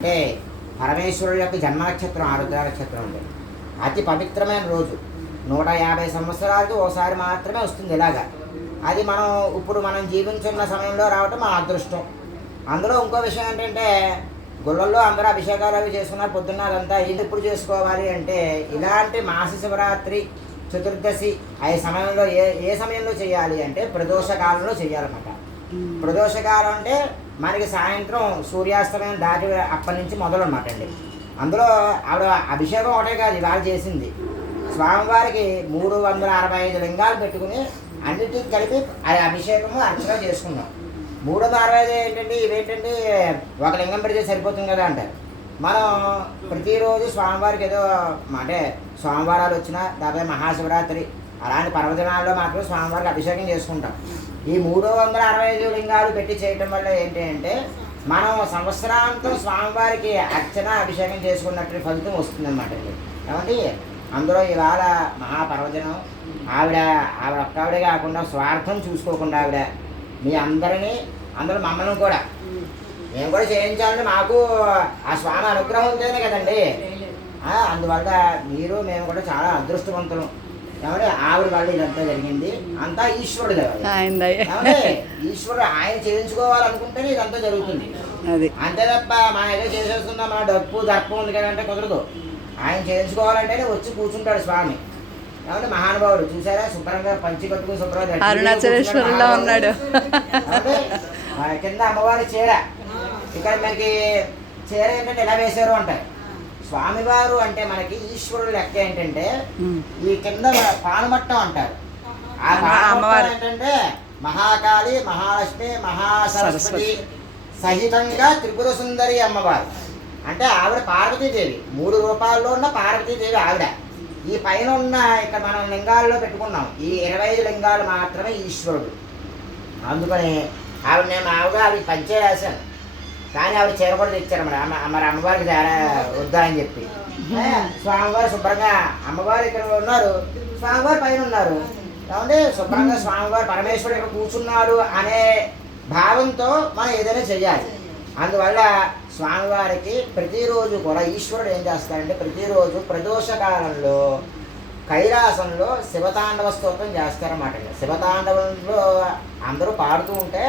అంటే పరమేశ్వరుడు యొక్క జన్మ నక్షత్రం ఆరుద్ర నక్షత్రం అంటే అతి పవిత్రమైన రోజు 150 సంవత్సరాలకి ఒకసారి మాత్రమే వస్తుంది ఇలాగా. అది మనం జీవించున్న సమయంలో రావటం మన అదృష్టం. అందులో ఇంకో విషయం ఏంటంటే గుళ్ళల్లో అందరూ అభిషేకాలు అవి చేసుకున్నారు పొద్దున్న. అదంతా ఇది ఎప్పుడు చేసుకోవాలి అంటే ఇలాంటి మాస శివరాత్రి చతుర్దశి ఆ సమయంలో ఏ సమయంలో చేయాలి అంటే ప్రదోష కాలంలో చేయాలన్నమాట. ప్రదోషకాలం అంటే మనకి సాయంత్రం సూర్యాస్తమయం దాటి అప్పటి నుంచి మొదలు అనమాట అండి. అందులో ఆవిడ అభిషేకం ఒకటే కాదు ఇవాళ చేసింది. స్వామివారికి 365 లింగాలు పెట్టుకుని అన్నిటికీ కలిపి అభిషేకము అర్చన చేసుకున్నాం. 365 ఏంటండి, ఇవేంటండి ఒక లింగం పెడితే సరిపోతుంది కదా అంటారు. మనం ప్రతిరోజు స్వామివారికి ఏదో అంటే సోమవారాలు వచ్చినా దాదాపు మహాశివరాత్రి అలాంటి పర్వదినాల్లో మాత్రం స్వామివారికి అభిషేకం చేసుకుంటాం. ఈ 365 లింగాలు పెట్టి చేయటం వల్ల ఏంటి అంటే మనం సంవత్సరాంతం స్వామివారికి అర్చన అభిషేకం చేసుకున్నట్టు ఫలితం వస్తుందన్నమాట. ఏమండి అందులో ఇవాళ మహాపర్వదినం. ఆవిడ ఒక్కవిడే కాకుండా స్వార్థం చూసుకోకుండా ఆవిడ మీ అందరూ మమ్మల్ని కూడా మేము కూడా చేయించాలంటే మాకు ఆ స్వామి అనుగ్రహం ఉంటేనే కదండి. అందువల్ల మేము కూడా చాలా అదృష్టవంతులు. ఏమంటే ఆవిడ వల్ల ఇదంతా జరిగింది. అంతా ఈశ్వరుడు. ఈశ్వరుడు ఆయన చేయించుకోవాలనుకుంటేనే ఇదంతా జరుగుతుంది. అంతే తప్ప మనం ఏదో చేసేస్తున్నాం మన డప్పు దర్పం ఉంది కదంటే కుదరదు. ఆయన చేయించుకోవాలంటేనే వచ్చి కూర్చుంటాడు స్వామి. ఏమంటే మహానుభావుడు చూసారా శుభ్రంగా పంచి కట్టుకుని శుభ్రంగా అరుణాచలేశ్వరంలో ఉన్నాడు. కింద అమ్మవారి చీర, ఇక్కడ మనకి చీర ఏంటంటే ఎలా వేశారు అంటారు. స్వామివారు అంటే మనకి ఈశ్వరుడు లెక్క ఏంటంటే ఈ కింద పానుమట్టం అంటారు. ఆ పానుమట్టం ఏంటంటే మహాకాళి, మహాలక్ష్మి, మహాసరస్వతి సహితంగా త్రిపుర సుందరి అమ్మవారు. అంటే ఆవిడ పార్వతీదేవి, 3 రూపాల్లో ఉన్న పార్వతీదేవి ఆవిడ. ఈ పైన ఉన్న ఇక్కడ మనం లింగాల్లో పెట్టుకున్నాం ఈ 25 లింగాలు మాత్రమే ఈశ్వరుడు. అందుకని నేను అవి పంచే రాశాను. కానీ ఆవిడ చీర కూడా తెచ్చారు మరి అమ్మవారికి వద్దా అని చెప్పి. స్వామివారు శుభ్రంగా అమ్మవారు ఇక్కడ ఉన్నారు, స్వామివారు పైన ఉన్నారు. కాబట్టి శుభ్రంగా స్వామివారు పరమేశ్వరుడు ఇక్కడ కూర్చున్నాడు అనే భావంతో మనం ఏదైనా చెయ్యాలి. అందువల్ల స్వామివారికి ప్రతిరోజు కూడా ఈశ్వరుడు ఏం చేస్తారంటే ప్రతిరోజు ప్రదోష కాలంలో కైలాసంలో శివతాండవ స్తోత్రం చేస్తారన్నమాట. శివతాండవంలో అందరూ పాడుతూ ఉంటే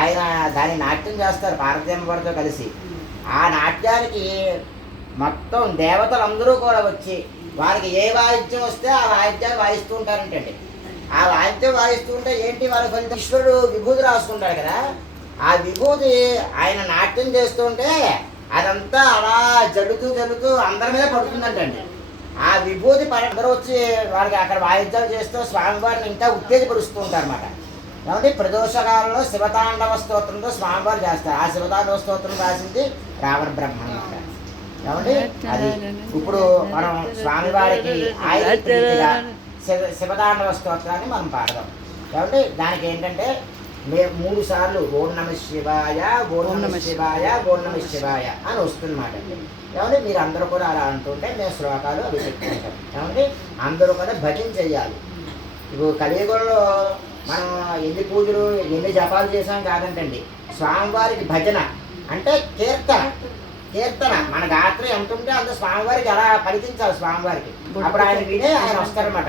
ఆయన దాన్ని నాట్యం చేస్తారు పార్వతీమ్మవారితో కలిసి. ఆ నాట్యానికి మొత్తం దేవతలందరూ కూడా వచ్చి వారికి ఏ వాయిద్యం వస్తే ఆ వాయిద్యాన్ని వాయిస్తూ ఉంటారంటండి. ఆ వాయిద్యం వాయిస్తూ ఉంటే ఏంటి వాళ్ళ ఫలితం ఈశ్వరుడు విభూతి రాసుకుంటాడు కదా. ఆ విభూతి ఆయన నాట్యం చేస్తుంటే అదంతా అలా జల్లుతూ అందరి మీద పడుతుందంటండి. ఆ విభూతి అందరూ వచ్చి వారికి అక్కడ వాయిద్యాలు చేస్తూ స్వామివారిని ఇంకా ఉత్తేజపరుస్తూ ఉంటారు అన్నమాట. కాబట్టి ప్రదోషకాలంలో శివతాండవ స్తోత్రంతో స్వామివారు చేస్తారు. ఆ శివతాండవ స్తోత్రం రాసింది రావణ బ్రహ్మ అన్నమాట. కాబట్టి అది ఇప్పుడు మనం స్వామివారికి ఆయన ప్రీతిగా శివతాండవ స్తోత్రాన్ని మనం పాడదాం. కాబట్టి దానికి ఏంటంటే 3 సార్లు ఓం నమః శివాయ, ఓం నమః శివాయ, ఓం నమః శివాయ అని వస్తుందన్నమాట. ఏమంటే మీరు అందరూ కూడా అలా అంటుంటే మేము శ్లోకాలు అవి చెప్పుకుంటాం. ఏమంటే అందరూ కూడా భజన చెయ్యాలి. ఇప్పుడు కలియుగంలో మనం ఎన్ని పూజలు ఎన్ని జపాలు చేసాం కాదంటండి. స్వామివారికి భజన అంటే కీర్తన మన గాత్రం ఎంత ఉంటే అంత స్వామివారికి అలా పలికించాలి. స్వామివారికి అప్పుడు ఆయన వినే ఆయన వస్తారనమాట.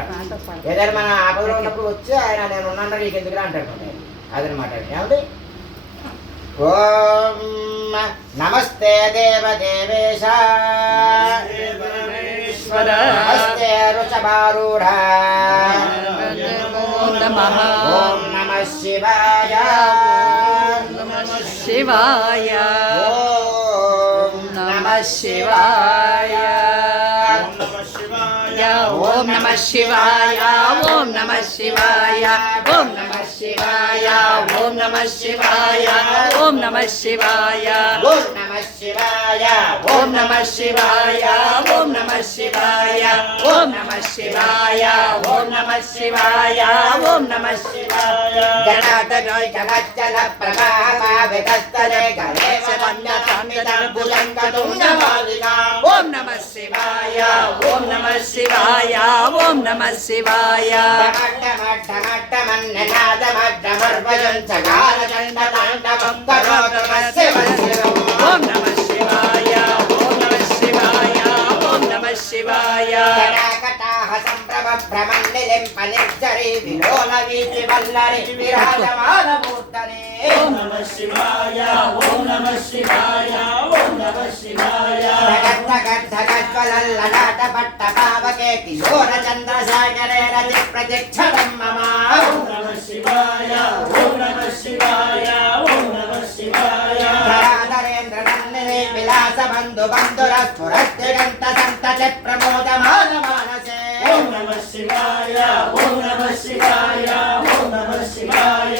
ఏదైనా మన ఆపదలో ఉన్నప్పుడు వచ్చి ఆయన నేను ఉన్నాను నీకు ఎందుకు అంటాడు అదనమాట. ఏమంటే ఓం నమస్తే దేవదేవేశ, నమస్తే రుచబారూఢ, ఓం నమః శివాయ, శివాయ, ఓం నమః శివాయ, ఓం నమః శివాయ, ఓం నమః శివాయ, ఓం నమః శివాయ, ఓం నమః శివాయ, ఓం నమః శివాయ, ఓం నమః శివాయ, ఓం నమః శివాయ, ఓం నమః శివాయ, ఓం నమః శివాయ, ఓం నమః శివాయ, ఓం నమః శివాయ. జనార్దనోయ్ జగజ్జన ప్రవాహ వికస్తరే గణేశ వన్యతాన్వితర్భుజంగతుంగమాలికా. ఓం నమః శివాయ, ఓం నమః శివాయ, ఓం నమః శివాయ. ఓం ఓం నమః శివాయ. భ్రమణిలింపనిర్జరి విలోల వీచి వల్లరి విరాజమాన మూర్తనే ఓం నమః శివాయ ఓం నమః శివాయ ఓం నమః శివాయ ధగద్ధగద్ధగజ్వలల్లలాట పట్ట పావకే కిశోర చంద్రశేఖరే రతి ప్రతిక్షణం మమ ఓం నమః శివాయ ఓం నమః శివాయ ఓం నమః శివాయ ధరాధరేంద్ర నందిని విలాస బంధు బంధుర స్ఫురద్దిగంత సంతతి ప్రమోదమాన మానసే ఓం నమః శివాయ ఓం నమః శివాయ ఓం నమః శివాయ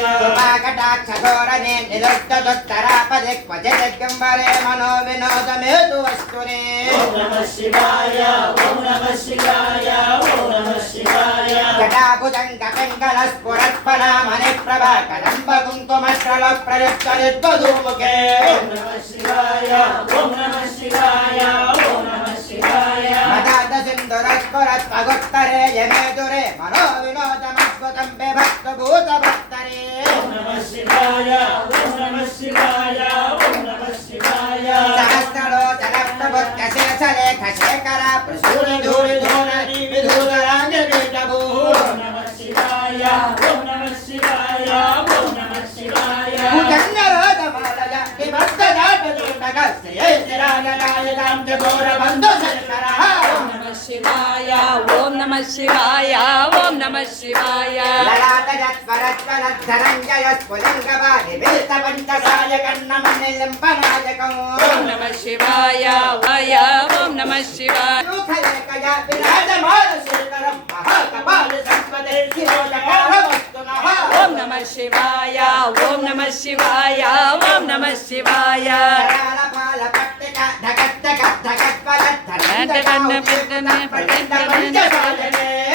కటాక్ష ధోరణే నిలుత్తరాపది క్వచిదిగంబరే మనో వినోదమేతు వస్తునే ఓం నమః శివాయ ఓం నమః శివాయ ఓం నమః శివాయ జటాభుజంగ పింగళ స్ఫురత్పనామణి ప్రభా కదంబ కుంకుమశ్రల ప్రయుక్తరిత్వధూముఖే ఓం నమః శివాయ ఓం నమః శివాయ ఓం నమః శివాయ మదాద సింధురస్ఫురత్వగుత్తరే యమేదురే మనో వినోదమద్భుతం విభక్త భూత భక్తరే ఓం నమః శివాయ ఓం నమః శివాయ ఓం నమః శివాయ సహస్రలోచన ప్రబుద్ధ శేషలేఖ శేఖర ప్రసూరి ధూళి ధూళి విధూతరాంగ విటభూ ఓం నమః శివాయ ఓం నమః శివాయ ఓం నమః శివాయ భుజంగరాజమాలయ విభక్తదాటదూటక శ్రీ శ్రీరాజనాయకాం త్రిపుర బంధు శంకర ఓం నమః శివాయ ఓం నమః శివాయ ఓం నమః శివాయ లలాటజత్వరత్వరద్ధరంజయ స్ఫులింగవాది విహిత పంచసాయ కన్నమనిలింపనాయకం ఓం నమః శివాయ ఓం నమః శివాయ యూఖలేఖయ విరాజమాన శేఖరం మహాకపాలి సంపదే శిరోజకారవస్తునః ఓం నమః శివాయ ఓం నమః శివాయ ఓం నమః శివాయ కరాలపాల పట్టిక ధగద్ధగ ధగద్వరద్ధరంజయ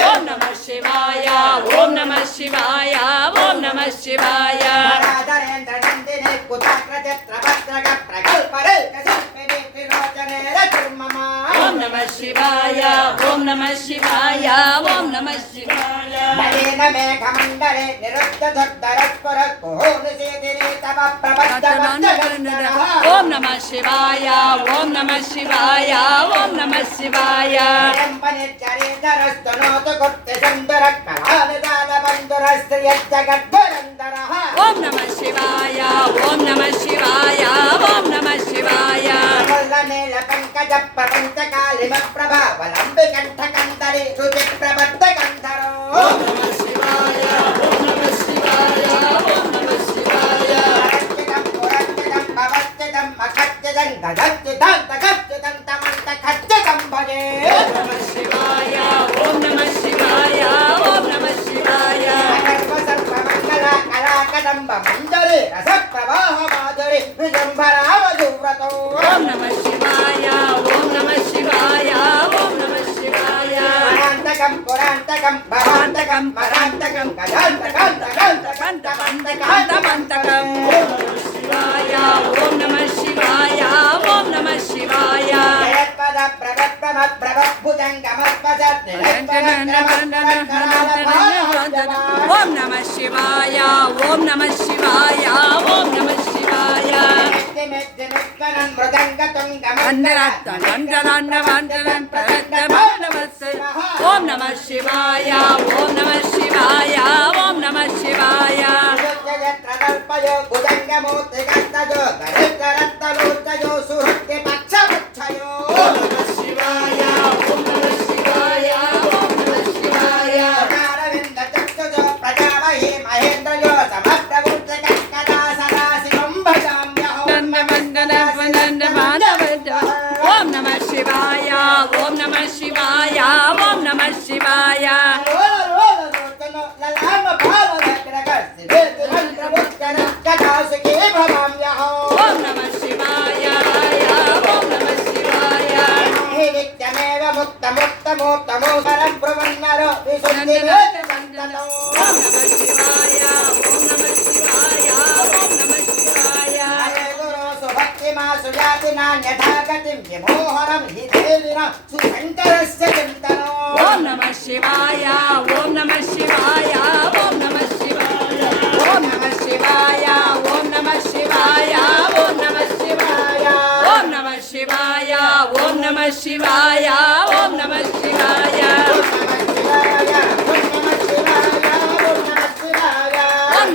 ఓం నమః శివాయ ఓం నమః శివాయ ఓం నమః శివాయ రాధరేంద్ర నందిని కుతాగ్రచిత్రభద్రగ ప్రగల్పరేక శిల్పిని త్రిలోచనే రఘుర్మమ ఓం నమః శివాయ ఓం నమః శివాయ ఓం నమః శివాయ నలీన మేఘమండలే నిరుద్ధరస్ఫురత్కోనిసేదిని తవ ప్రబద్ధ ఓం నమః శివాయ ఓం నమః శివాయ ఓం నమః శివాయ చరితరస్తునోతు కుర్తి సుందర కళానిదాన బంధుర శ్రియజ్జగద్వరందర ఓం నమః శివాయ ఓం నమః శివాయ ఓం నమః శివాయ నీల పంకజ ప్రపంచ కాళిమ ప్రభావలంబి కంఠ కందరి శుచి ప్రబద్ధ కంధరో ఓం నమః శివాయ ఓం నమః శివాయ ఓం నమః శివాయ రక్షితం పురక్షితం భవక్షితం అఖచ్చితం గదచ్చితం తగచ్చితం తమంత ఖచ్చితం భజే ఓం నమః శివాయ ఓం నమః శివాయ ఓం నమః శివాయ అకర్మ సర్వమంగళ కళాకదంబ మంజరి రస ప్రవాహ మాధురి విజంబరావధువ్రతో ఓం నమః శివాయ ఓం నమః శివాయ ఓం నమః శివాయ పురాంతకం పురాంతకం భవాంతకం పరాంతకం గజాంతకం పంతకం శివాయ ఓం నమః శివాయ ఓం నమః శివాయ జయత్పద ప్రగత్పమ ప్రభభుజంగమత్పసత్ ఓం నమః శివాయ ఓం నమః శివాయ ఓం నమః శివాయ మృదంగ తుంగమ ఓం నమః శివాయ ఓం నమః శివాయ ఓం నమః శివాయ కల్పయో భుజంగమూర్తి కర్తజో గరిత్తరత్తలోచయో సుహృత్తి పక్షపుచ్చయో ఓం నమః శివాయ ఓం నమః శివాయ ఓం నమః శివాయ అరవింద చక్షుజో ప్రజామహే మహేంద్రయో సమప్రవృత్తి కక్కదా సదా శివం భజామ్యహో ఓం నమః శివాయ ఓం నమః శివాయ ఓం నమః శివాయ ఓం నమః శివాయ ఓం నమః శివాయ ఓం నమః శివాయ ఓం నమః శివాయ ఓం నమః శివాయ ఓం నమః శివాయ ఓం నమః శివాయ ఓం నమః శివాయ ఓం నమః శివాయ ఓం నమః శివాయ ఓం నమః శివాయ ఓం నమః శివాయ ఓం నమః శివాయ ఓం నమః శివాయ